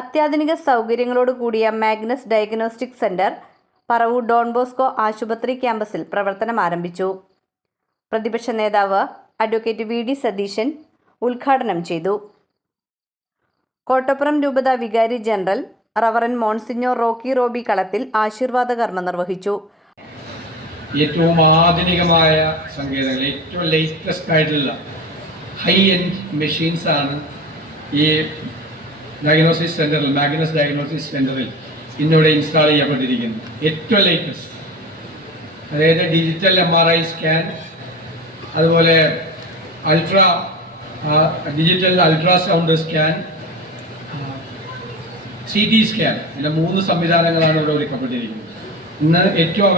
അത്യാധുനിക സൗകര്യങ്ങളോട് കൂടിയ Magnus diagnostic centre Paravur Don Bosco ആശുപത്രി ക്യാമ്പസിൽ പ്രവർത്തനം ആരംഭിച്ചു. പ്രതിപക്ഷ നേതാവ് അഡ്വക്കേറ്റ് വി.ഡി. സതീശൻ ഉദ്ഘാടനം ചെയ്തു. കോട്ടപ്പുറം രൂപത വികാരി general reverend monsignor Rocky Robi Kalathil ആശീർവാദ കർമ്മം നിർവഹിച്ചു. ഏറ്റവും ആധുനികമായ സങ്കേതങ്ങൾ, ഏറ്റവും ലേറ്റസ്റ്റ് ആയിട്ടുള്ള ഹൈ എൻഡ് മെഷീൻസ് ആണ് ഈ ഡയഗ്നോസിസ് സെന്ററിൽ, മാഗ്നസ് ഡയഗ്നോസിസ് സെന്ററിൽ ഇന്നിവിടെ ഇൻസ്റ്റാൾ ചെയ്യപ്പെട്ടിരിക്കുന്നത്. ഏറ്റവും ലേറ്റസ്റ്റ്, അതായത് ഡിജിറ്റൽ MRI സ്കാൻ, അതുപോലെ digital ultrasound scan, CT scan, ഇതിൻ്റെ 3 സംവിധാനങ്ങളാണ് ഇവിടെ ഒരുക്കപ്പെട്ടിരിക്കുന്നത്. ഇന്ന് ഏറ്റവും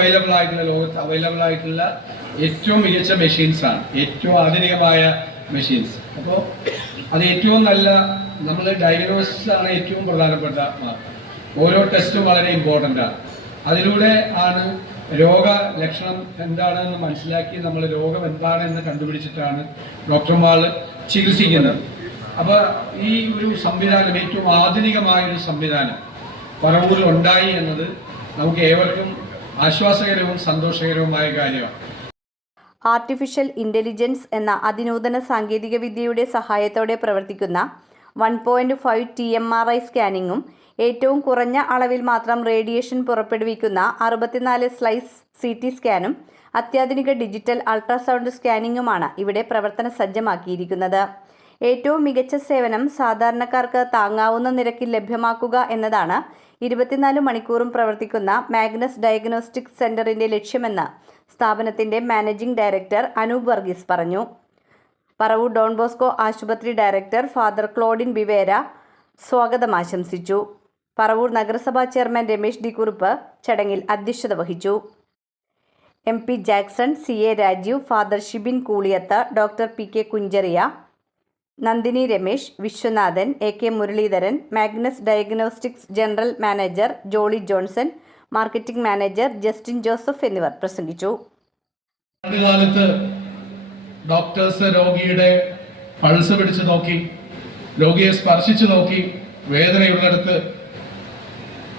ലോകത്ത് അവൈലബിൾ ആയിട്ടുള്ള ഏറ്റവും മികച്ച മെഷീൻസാണ്, ഏറ്റവും ആധുനികമായ മെഷീൻസ്. അപ്പോൾ അത് ഏറ്റവും നല്ല, നമ്മൾ ഡയഗ്നോസിസ് ആണ് ഏറ്റവും പ്രധാനപ്പെട്ട മാർഗം. ഓരോ ടെസ്റ്റും വളരെ ഇമ്പോർട്ടൻ്റ് ആണ്. അതിലൂടെ ആണ് രോഗലക്ഷണം എന്താണെന്ന് മനസ്സിലാക്കി നമ്മൾ രോഗം എന്താണെന്ന് കണ്ടുപിടിച്ചിട്ടാണ് ഡോക്ടർമാർ ചികിത്സിക്കുന്നത്. അപ്പോൾ ഈ ഒരു സംവിധാനം, ഏറ്റവും ആധുനികമായൊരു സംവിധാനം പറവൂരിൽ ഉണ്ടായി എന്നത് നമുക്ക് ഏവർക്കും ആശ്വാസകരവും സന്തോഷകരവുമായ കാര്യമാണ്. ആർട്ടിഫിഷ്യൽ ഇൻ്റലിജൻസ് എന്ന അതിനൂതന സാങ്കേതികവിദ്യയുടെ സഹായത്തോടെ പ്രവർത്തിക്കുന്ന 1.5 TMRI സ്കാനിങ്ങും ഏറ്റവും കുറഞ്ഞ അളവിൽ മാത്രം റേഡിയേഷൻ പുറപ്പെടുവിക്കുന്ന 64 സ്ലൈസ് CT സ്കാനും അത്യാധുനിക ഡിജിറ്റൽ അൾട്രാസൗണ്ട് സ്കാനിങ്ങുമാണ് ഇവിടെ പ്രവർത്തന സജ്ജമാക്കിയിരിക്കുന്നത്. ഏറ്റവും മികച്ച സേവനം സാധാരണക്കാർക്ക് താങ്ങാവുന്ന നിരക്കിൽ ലഭ്യമാക്കുക എന്നതാണ് 24 മണിക്കൂറും പ്രവർത്തിക്കുന്ന മാഗ്നസ് ഡയഗ്നോസ്റ്റിക് സെന്ററിന്റെ ലക്ഷ്യമെന്ന് സ്ഥാപനത്തിന്റെ മാനേജിംഗ് ഡയറക്ടർ അനൂപ് വർഗീസ് പറഞ്ഞു. പറവൂർ ഡോൺ ബോസ്കോ ആശുപത്രി ഡയറക്ടർ ഫാദർ ക്ലോഡിൻ ബിവേര സ്വാഗതം ആശംസിച്ചു. പറവൂർ നഗരസഭാ ചെയർമാൻ രമേശ് ഡി കുറുപ്പ് ചടങ്ങിൽ അധ്യക്ഷത വഹിച്ചു. MP Jackson, CA Rajeev, father Shibin Kooliyath, doctor PK Kunchariya, Nandini Ramesh, Viswanathan, AK Muraleedharan, Magnus diagnostics general manager Jolly Johnson, marketing manager Justin Joseph എന്നിവർ പ്രസംഗിച്ചു. കാലത്ത് ഡോക്ടേഴ്സ് രോഗിയുടെ പൾസ് പിടിച്ചു നോക്കി, രോഗിയെ സ്പർശിച്ചു നോക്കി, വേദനയുള്ളിടത്ത്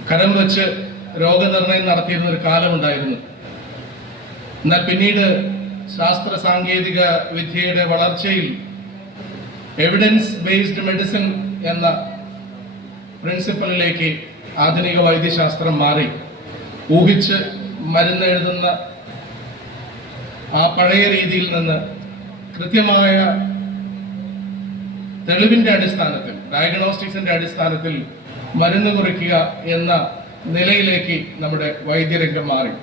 കരം വെച്ച് രോഗനിർണയം നടത്തിയിരുന്ന ഒരു കാലമുണ്ടായിരുന്നു. എന്നാൽ പിന്നീട് ശാസ്ത്ര സാങ്കേതിക വിദ്യയുടെ വളർച്ചയിൽ എവിഡൻസ് ബേസ്ഡ് മെഡിസിൻ എന്ന പ്രിൻസിപ്പലിലേക്ക് ആധുനിക വൈദ്യശാസ്ത്രം മാറി. ഊഹിച്ച് മരുന്ന് എഴുതുന്ന ആ പഴയ രീതിയിൽ നിന്ന് കൃത്യമായ തെളിവിന്റെ അടിസ്ഥാനത്തിൽ, ഡയഗ്നോസ്റ്റിക്സിന്റെ അടിസ്ഥാനത്തിൽ മരുന്ന് കുറിക്കുക എന്ന നിലയിലേക്ക് നമ്മുടെ വൈദ്യരംഗം മാറി.